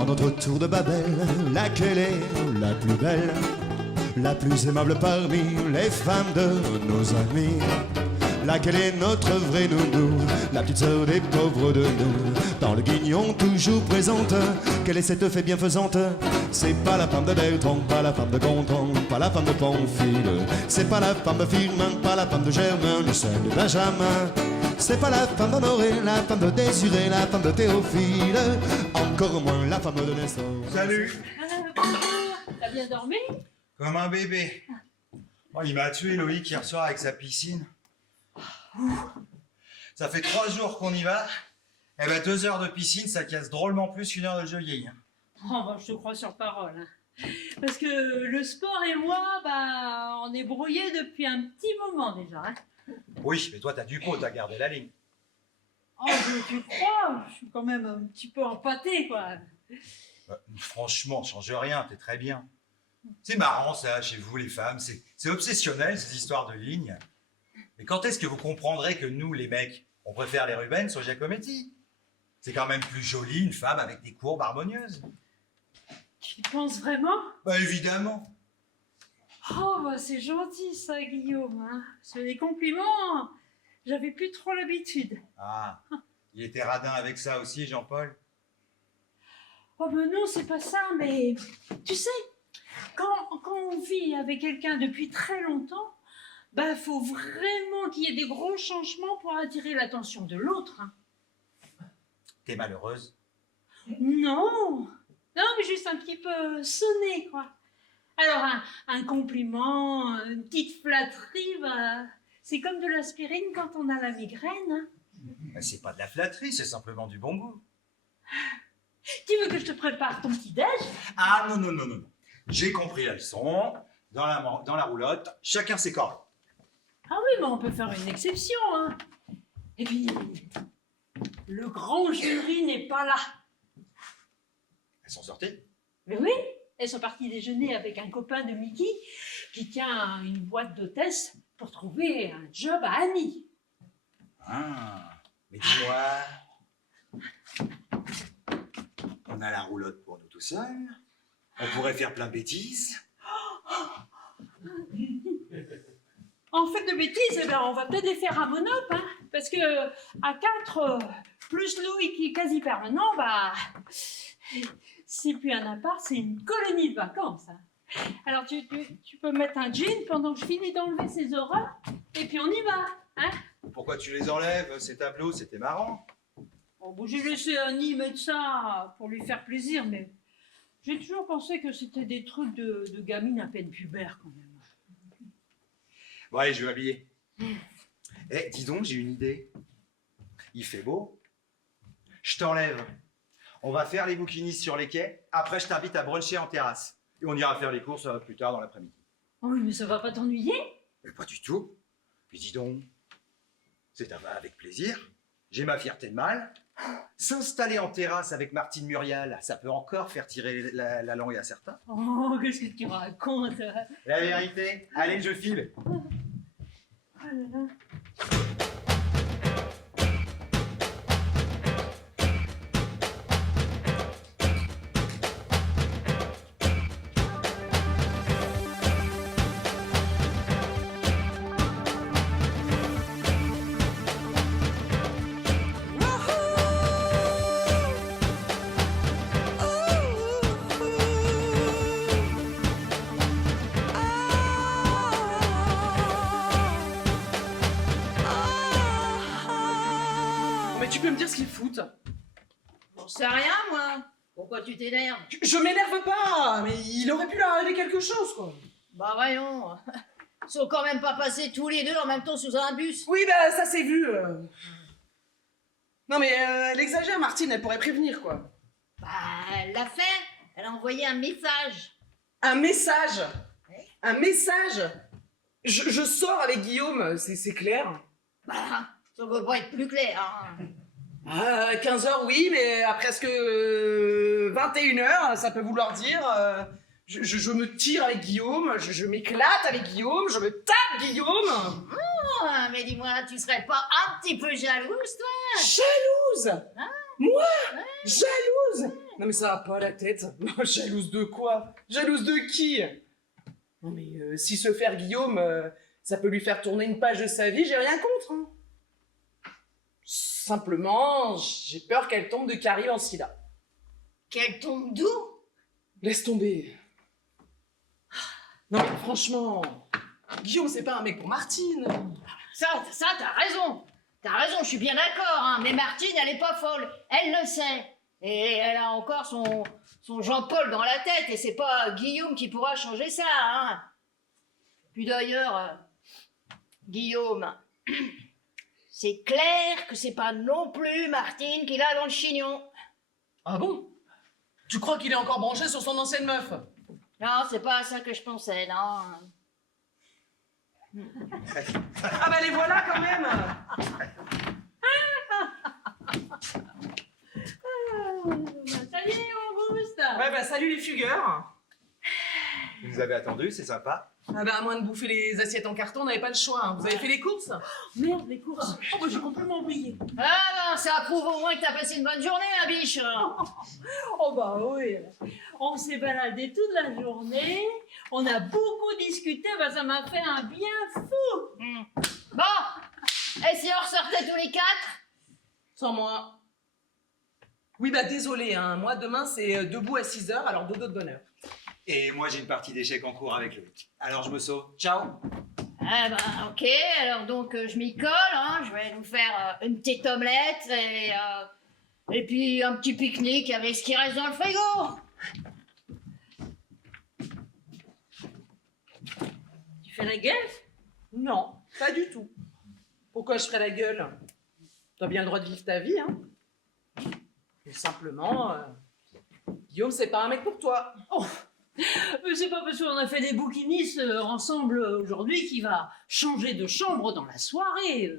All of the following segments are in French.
En notre tour de Babel, laquelle est la plus belle, la plus aimable parmi les femmes de nos amis? Laquelle est notre vraie nounou, la petite sœur des pauvres de nous, dans le guignon toujours présente? Quelle est cette fée bienfaisante? C'est pas la femme de Bertrand, pas la femme de Gontran, pas la femme de Pamphile. C'est pas la femme de Firmin, pas la femme de Germain, ni celle de Benjamin. C'est pas la femme d'Honoré, la femme de Désiré, la femme de Théophile, encore moins la femme de Nestor. Salut. Bonjour, t'as bien dormi? Comme un bébé. Oh, il m'a tué Loïc hier soir avec sa piscine. Ça fait 3 jours qu'on y va. Eh ben 2 heures de piscine, ça casse drôlement plus qu'une heure de jogging. Oh, bah, je te crois sur parole. Hein. Parce que le sport et moi, bah, on est brouillés depuis un petit moment déjà. Hein. Oui, mais toi t'as du pot, t'as gardé la ligne. Oh, tu crois? Je suis quand même un petit peu empâtée, quoi. Franchement, change rien, t'es très bien. C'est marrant ça, chez vous les femmes, c'est obsessionnel ces histoires de lignes. Mais quand est-ce que vous comprendrez que nous, les mecs, on préfère les Rubens aux Giacometti? C'est quand même plus joli une femme avec des courbes harmonieuses. Tu penses vraiment? Bah évidemment. Oh, bah c'est gentil ça, Guillaume. Hein. C'est des compliments. J'avais plus trop l'habitude. Ah, il était radin avec ça aussi, Jean-Paul? Oh, ben non, c'est pas ça, mais tu sais, quand on vit avec quelqu'un depuis très longtemps, bah, faut vraiment qu'il y ait des gros changements pour attirer l'attention de l'autre. Hein. T'es malheureuse? Non, mais juste un petit peu sonné, quoi. Alors, un compliment, une petite flatterie, bah, c'est comme de l'aspirine quand on a la migraine. Hein. Mais c'est pas de la flatterie, c'est simplement du bon goût. Tu veux que je te prépare ton petit-déj? Ah non, non, non, non. J'ai compris la leçon. Dans la roulotte, chacun ses corps. Ah oui, mais on peut faire une exception. Hein. Et puis, le grand jury n'est pas là. Elles sont sorties? Mais oui, elles sont parties déjeuner avec un copain de Mickey qui tient une boîte d'hôtesse pour trouver un job à Annie. Ah, mais dis-moi, on a la roulotte pour nous tout seuls. On pourrait faire plein de bêtises. En fait de bêtises, eh ben, on va peut-être les faire à monop, hein, parce que à 4, plus Louis qui est quasi permanent, bah, c'est plus un appart, c'est une colonie de vacances. Hein. Alors tu peux mettre un jean pendant que je finis d'enlever ces horreurs, et puis on y va. Hein. Pourquoi tu les enlèves? Ces tableaux, c'était marrant. Oh, bon, j'ai laissé Annie mettre ça pour lui faire plaisir, mais j'ai toujours pensé que c'était des trucs de gamine à peine pubère quand même. Bon allez, je vais m'habiller. Eh, dis donc, j'ai une idée. Il fait beau. Je t'enlève. On va faire les bouquinistes sur les quais. Après, je t'invite à bruncher en terrasse. Et on ira faire les courses plus tard dans l'après-midi. Oh oui, mais ça va pas t'ennuyer? Mais pas du tout. Puis dis donc, c'est avec plaisir. J'ai ma fierté de mâle. S'installer en terrasse avec Martine Murial, ça peut encore faire tirer la langue à certains. Oh, qu'est-ce que tu racontes? La vérité. Allez, je file. Oh là là. Mais tu peux me dire ce qu'ils foutent? J'en sais rien, moi. Pourquoi tu t'énerves? Je m'énerve pas, mais il aurait pu leur arriver quelque chose, quoi. Bah voyons. Ils sont quand même pas passés tous les deux en même temps sous un bus. Oui, bah ça s'est vu. Non mais elle exagère, Martine, elle pourrait prévenir, quoi. Bah, elle l'a fait. Elle a envoyé un message. Un message? Ouais. Un message? Je sors avec Guillaume, c'est clair. Bah, ça peut pas être plus clair. Hein. 15h, oui, mais à presque 21h, ça peut vouloir dire... Je me tire avec Guillaume, je m'éclate avec Guillaume, je me tape Guillaume. Oh, mais dis-moi, tu serais pas un petit peu jalouse, toi? Jalouse? Moi? Jalouse? Non mais ça va pas la tête. Jalouse de quoi? Jalouse de qui? Non mais si se faire Guillaume, ça peut lui faire tourner une page de sa vie, j'ai rien contre. Hein. Simplement, j'ai peur qu'elle tombe de Carrie en sida. Qu'elle tombe d'où? Laisse tomber. Non mais franchement, Guillaume c'est pas un mec pour Martine. Ça, t'as raison. T'as raison, je suis bien d'accord, hein. Mais Martine, elle est pas folle. Elle le sait. Et elle a encore son Jean-Paul dans la tête. Et c'est pas Guillaume qui pourra changer ça, hein. Puis d'ailleurs, Guillaume, c'est clair que c'est pas non plus Martine qu'il a dans le chignon. Ah bon? Tu crois qu'il est encore branché sur son ancienne meuf? Non, c'est pas à ça que je pensais, non. Ah bah les voilà quand même. Salut, Auguste. Ouais bah salut les fugueurs. Vous nous avez attendu, c'est sympa. Ah bah à moins de bouffer les assiettes en carton, on n'avait pas le choix. Hein. Vous avez fait les courses? Merde, les courses. Oh, bah, j'ai complètement oublié. Ah non, ça prouve au moins que t'as passé une bonne journée, hein, biche. Oh, bah oui. On s'est baladé toute la journée. On a beaucoup discuté. Bah, ça m'a fait un bien fou. Bon, et si on ressortait tous les 4? Sans moi. Oui bah désolé, hein. Moi demain c'est debout à 6h, alors dodo de bonne heure. Et moi, j'ai une partie d'échecs en cours avec Loïc. Alors, je me sauve. Ciao. Ah bah ok, alors donc je m'y colle, hein. Je vais nous faire une petite omelette et puis un petit pique-nique avec ce qui reste dans le frigo. Tu fais la gueule? Non, pas du tout. Pourquoi je ferais la gueule? T'as bien le droit de vivre ta vie, hein. Et simplement, Guillaume c'est pas un mec pour toi. Oh. Mais c'est pas parce qu'on a fait des bouquinistes ensemble aujourd'hui qu'il va changer de chambre dans la soirée.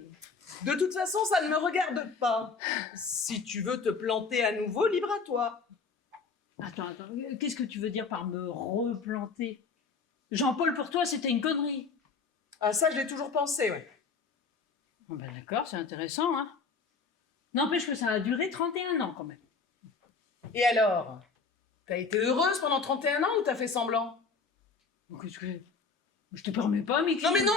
De toute façon, ça ne me regarde pas. Si tu veux te planter à nouveau, libre à toi. Attends, qu'est-ce que tu veux dire par me replanter? Jean-Paul, pour toi, c'était une connerie. Ah ça, je l'ai toujours pensé, ouais. Oh ben d'accord, c'est intéressant, hein. N'empêche que ça a duré 31 ans quand même. Et alors? T'as été heureuse pendant 31 ans ou t'as fait semblant? Qu'est-ce que... Je te permets pas, Mickey. Non mais non,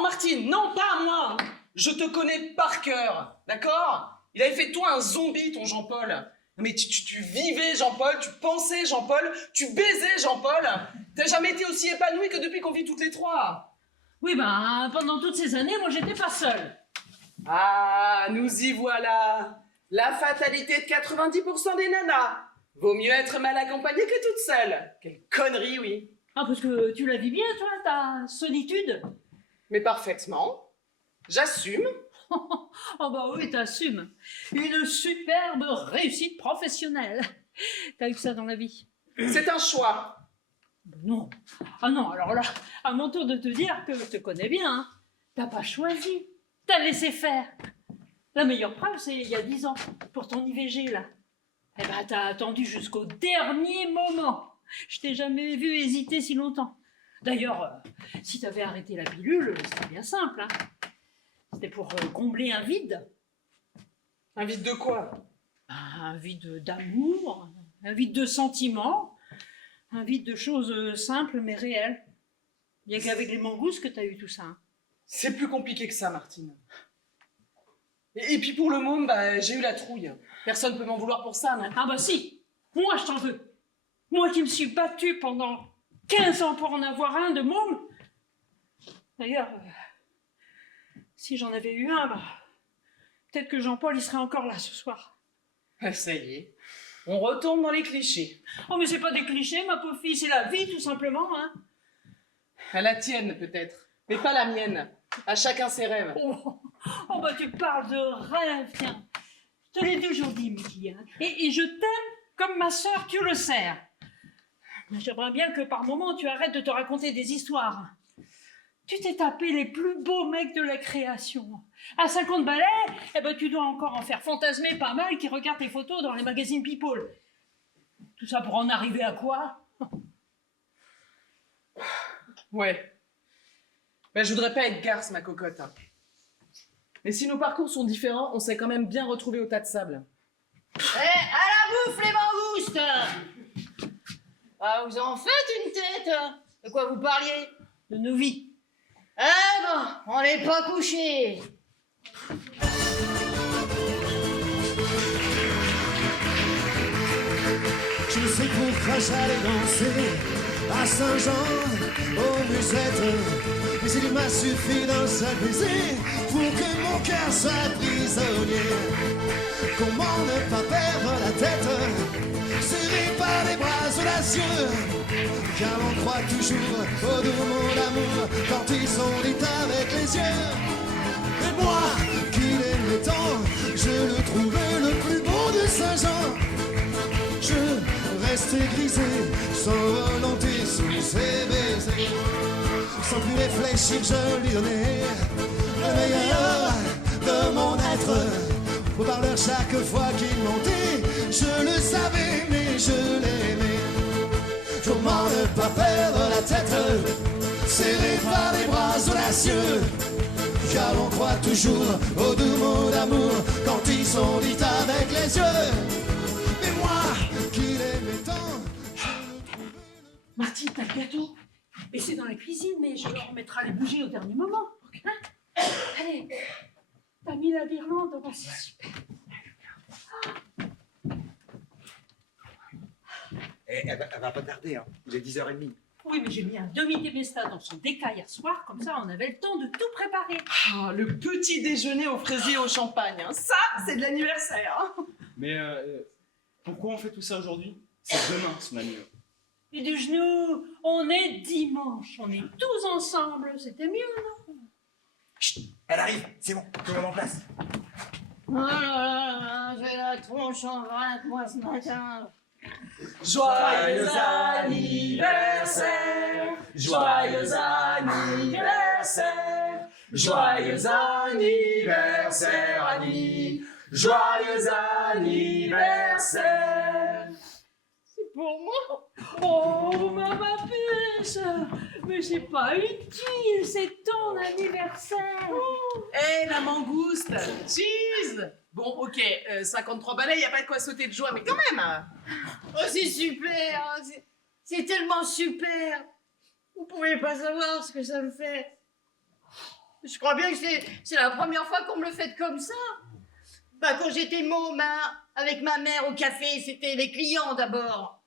Martine, non, pas à moi. Je te connais par cœur, d'accord? Il avait fait de toi un zombie, ton Jean-Paul. Non mais tu vivais Jean-Paul, tu pensais Jean-Paul, tu baisais Jean-Paul. T'as jamais été aussi épanouie que depuis qu'on vit toutes les trois. Oui, ben, pendant toutes ces années, moi, j'étais pas seule. Ah, nous y voilà. La fatalité de 90% des nanas. Vaut mieux être mal accompagnée que toute seule. Quelle connerie, oui. Ah, parce que tu la vis bien, toi, ta solitude? Mais parfaitement. J'assume. Oh bah oui, t'assumes. Une superbe réussite professionnelle. T'as eu que ça dans la vie? C'est un choix. Non. Ah non, alors là, à mon tour de te dire que je te connais bien, hein. T'as pas choisi. T'as laissé faire. La meilleure preuve, c'est il y a 10 ans, pour ton IVG, là. Eh ben, t'as attendu jusqu'au dernier moment. Je t'ai jamais vu hésiter si longtemps. D'ailleurs, si t'avais arrêté la pilule, c'était bien simple, hein. C'était pour combler un vide. Un vide de quoi? Un vide d'amour, un vide de sentiments, un vide de choses simples mais réelles. Il n'y a qu'avec les mangousses que t'as eu tout ça, hein. C'est plus compliqué que ça, Martine. Et puis pour le môme, bah, j'ai eu la trouille. Personne peut m'en vouloir pour ça, non? Ah bah si, moi je t'en veux. Moi qui me suis battue pendant 15 ans pour en avoir un de môme. D'ailleurs, si j'en avais eu un, bah, peut-être que Jean-Paul il serait encore là ce soir. Ça y est, on retourne dans les clichés. Oh mais c'est pas des clichés, ma pauvre fille, c'est la vie tout simplement, hein. À la tienne peut-être, mais pas la mienne. À chacun ses rêves. Oh bah tu parles de rêve, tiens. Je te l'ai toujours dit, Mickey, hein. Et je t'aime comme ma sœur, tu le sais. Mais j'aimerais bien que par moment tu arrêtes de te raconter des histoires. Tu t'es tapé les plus beaux mecs de la création. À 50 balais, eh ben tu dois encore en faire fantasmer pas mal qui regardent tes photos dans les magazines People. Tout ça pour en arriver à quoi? Ouais. Ben, je voudrais pas être garce, ma cocotte. Mais si nos parcours sont différents, on s'est quand même bien retrouvés au tas de sable. À la bouffe, les mangoustes! Ah, vous en faites une tête? De quoi vous parliez? De nos vies. Eh bon, on n'est pas couchés. Je sais que pour cracher aller danser à Saint-Jean, aux musettes. Mais il m'a suffi d'un seul baiser pour que mon cœur soit prisonnier. Comment ne pas perdre la tête, serré par les bras audacieux, car on croit toujours au doux mot d'amour quand ils sont dits avec les yeux. Et moi, qui l'aimais tant, je le trouvais le plus beau de Saint-Jean. Je restais grisé, sans volonté, sous ses baisers. Sans plus réfléchir, je lui donnais le meilleur de mon être. Au parleur, chaque fois qu'il montait, je le savais, mais je l'aimais. Comment ne pas perdre la tête, serré par les bras audacieux, car on croit toujours aux doux mots d'amour quand ils sont dits avec les yeux. Mais moi, qui l'aimais tant, je le trouvais... Martine, t'as le gâteau? Et c'est dans la cuisine, mais je leur remettrai les bougies au dernier moment. Hein? Allez, t'as mis la guirlande, oh, c'est super. Elle va pas tarder, hein. Il est 10h30. Oui, mais j'ai mis un demi-démesta dans son déca hier soir, comme ça on avait le temps de tout préparer. Ah, le petit déjeuner au fraisier et au champagne, hein. Ça, c'est de l'anniversaire. Hein. Mais pourquoi on fait tout ça aujourd'hui? C'est demain son anniversaire. Et du genou, on est dimanche, on est tous ensemble, c'était mieux, non? Chut, elle arrive, c'est bon, tout le monde en place. Oh là là, j'ai la tronche en vrac, moi, ce matin. Joyeux anniversaire, joyeux anniversaire, joyeux anniversaire, Annie, joyeux anniversaire. C'est pour moi? Oh, ma puce! Mais c'est pas utile, c'est ton anniversaire! Hé, la mangouste, cheese. Bon, ok, 53 balais, y a pas de quoi sauter de joie, mais quand même. Oh, c'est super! Hein, c'est tellement super! Vous pouvez pas savoir ce que ça me fait. Je crois bien que c'est la première fois qu'on me le fait comme ça. Bah, quand j'étais môme, hein, avec ma mère au café, c'était les clients d'abord.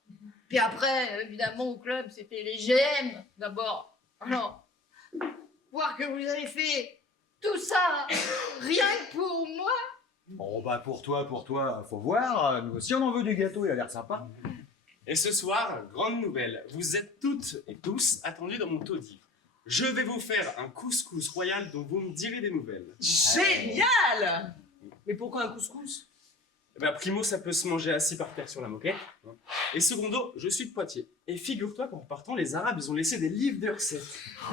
Puis après, évidemment, au club, c'était les GM d'abord. Alors, voir que vous avez fait tout ça, rien que pour moi. Bon, bah pour toi, faut voir. Nous aussi, on en veut du gâteau, il a l'air sympa. Et ce soir, grande nouvelle, vous êtes toutes et tous attendus dans mon taudis. Je vais vous faire un couscous royal dont vous me direz des nouvelles. Génial. Mais pourquoi un couscous? Eh ben, primo, ça peut se manger assis par terre sur la moquette. Et secondo, je suis de Poitiers. Et figure-toi qu'en partant, les Arabes, ils ont laissé des livres de recettes.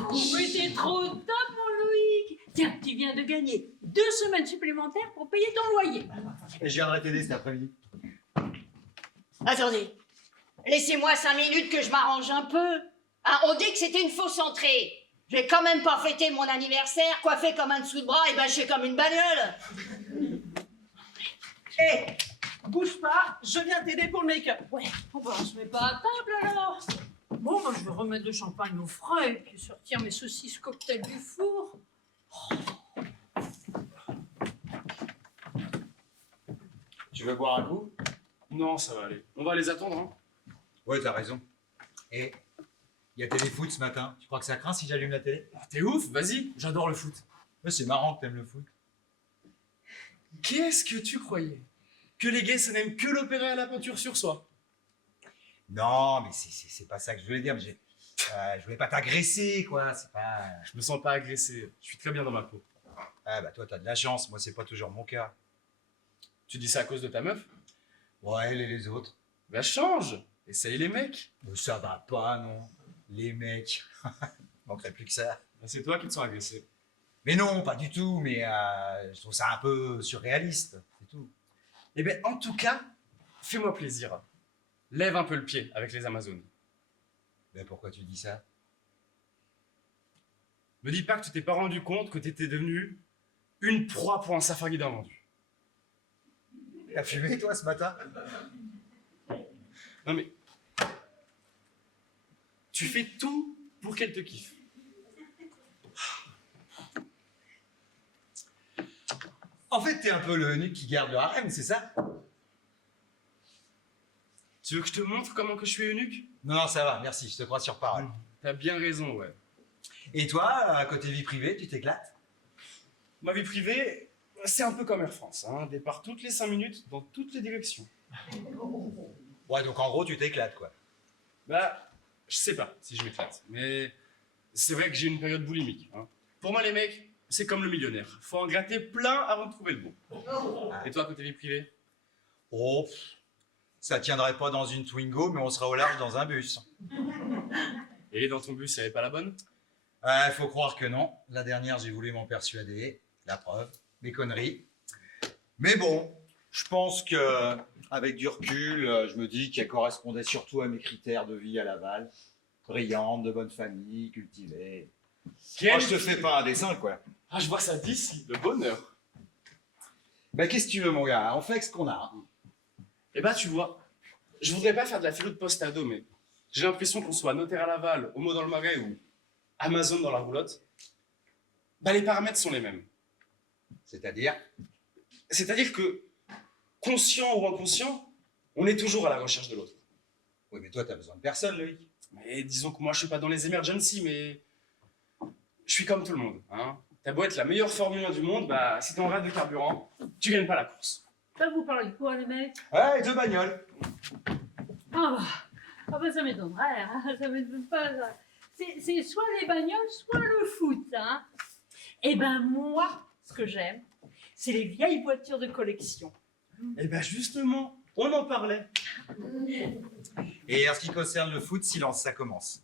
Oh, mais t'es trop top, mon Loïc! Tiens, tu viens de gagner 2 semaines supplémentaires pour payer ton loyer. Et je viendrai t'aider cet après-midi. Attendez, laissez-moi 5 minutes que je m'arrange un peu. Hein, on dit que c'était une fausse entrée. Je vais quand même pas fêter mon anniversaire, coiffé comme un dessous de bras et bâché comme une bagnole. Hé, bouge pas, je viens t'aider pour le make-up. Ouais, on se met pas à table alors. Bon, moi je vais remettre le champagne au frais et puis sortir mes saucisses cocktail du four. Tu veux boire un coup? Non, ça va aller. On va les attendre, hein. Ouais, t'as raison. Et il y a téléfoot ce matin. Tu crois que ça craint si j'allume la télé? Ah, t'es ouf, vas-y, j'adore le foot. Ouais, c'est marrant que t'aimes le foot. Qu'est-ce que tu croyais? Que les gays, ça n'aime que l'opéra à la peinture sur soi? Non, mais c'est pas ça que je voulais dire. Mais je voulais pas t'agresser, quoi. C'est pas... Je me sens pas agressé, je suis très bien dans ma peau. Ah bah toi, t'as de la chance. Moi, c'est pas toujours mon cas. Tu dis ça à cause de ta meuf? Ouais, elle et les autres. Bah change, essaye les mecs. Mais ça va pas, non. Les mecs. Manquerait plus que ça. Bah, c'est toi qui te sens agressé. Mais non, pas du tout. Mais je trouve ça un peu surréaliste. C'est tout. Eh ben, en tout cas, fais-moi plaisir. Lève un peu le pied avec les Amazones. Ben pourquoi tu dis ça? Me dis pas que tu t'es pas rendu compte que t'étais devenu une proie pour un safari d'invendu. T'as fumé, toi, ce matin? Non mais... Tu fais tout pour qu'elle te kiffe. En fait, t'es un peu le eunuque qui garde le harem, c'est ça? Tu veux que je te montre comment que je suis eunuque? Non, non, ça va, merci, je te crois sur parole. T'as bien raison, ouais. Et toi, à côté vie privée, tu t'éclates? Ma vie privée, c'est un peu comme Air France, hein. Départ toutes les 5 minutes, dans toutes les directions. Ouais, donc en gros, tu t'éclates, quoi. Bah, je sais pas si je m'éclate, mais c'est vrai que j'ai une période boulimique, hein. Pour moi, les mecs, c'est comme le millionnaire. Faut en gratter plein avant de trouver le bon. Et toi, côté vie privée? Oh, ça tiendrait pas dans une Twingo, mais on serait au large dans un bus. Et dans ton bus, il n'y avait pas la bonne? Faut croire que non. La dernière, j'ai voulu m'en persuader. La preuve, mes conneries. Mais bon, je pense que avec du recul, je me dis qu'elle correspondait surtout à mes critères de vie à Laval. Brillante, de bonne famille, cultivée. Quel... Oh, je te fais pas un dessin, quoi. Ah, je vois ça d'ici, le bonheur. Ben, qu'est-ce que tu veux, mon gars? On fait avec ce qu'on a. Eh bah, tu vois, je voudrais pas faire de la philo de post-ado, mais j'ai l'impression qu'on soit notaire à Laval, homo dans le marais ou Amazon dans la roulotte. Bah, les paramètres sont les mêmes. C'est-à-dire? C'est-à-dire que, conscient ou inconscient, on est toujours à la recherche de l'autre. Oui, mais toi, t'as besoin de personne, Loïc. Mais disons que moi, je suis pas dans les emergency, mais je suis comme tout le monde. Hein. T'as beau être la meilleure Formule 1 du monde, bah, si t'es en rate de carburant, tu gagnes pas la course. Ça, vous parlez de quoi, les mecs? Ouais, deux bagnoles. Ah bah ça m'étonnerait, hein. Ça m'étonne pas, ça. C'est soit les bagnoles, soit le foot, hein. Eh ben moi, ce que j'aime, c'est les vieilles voitures de collection. Eh ben justement, on en parlait. Et en ce qui concerne le foot, silence, ça commence.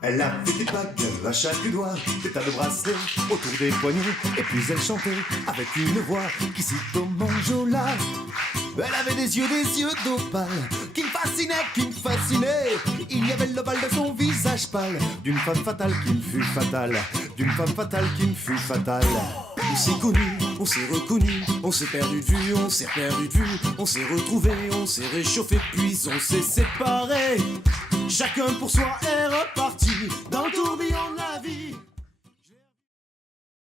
Elle avait des bagues à chaque doigt, des tas de bracelets autour des poignets. Et puis elle chantait avec une voix qui sitôt m'enjola. Elle avait des yeux d'opale qui me fascinaient. Il y avait l'ovale de son visage pâle, d'une femme fatale qui me fut fatale, d'une femme fatale qui me fut fatale. On s'est connus, on s'est reconnus, on s'est perdu de vue, on s'est perdu de vue, on s'est retrouvés, on s'est réchauffé, puis on s'est séparés. Chacun pour soi est reparti dans le tourbillon de la vie.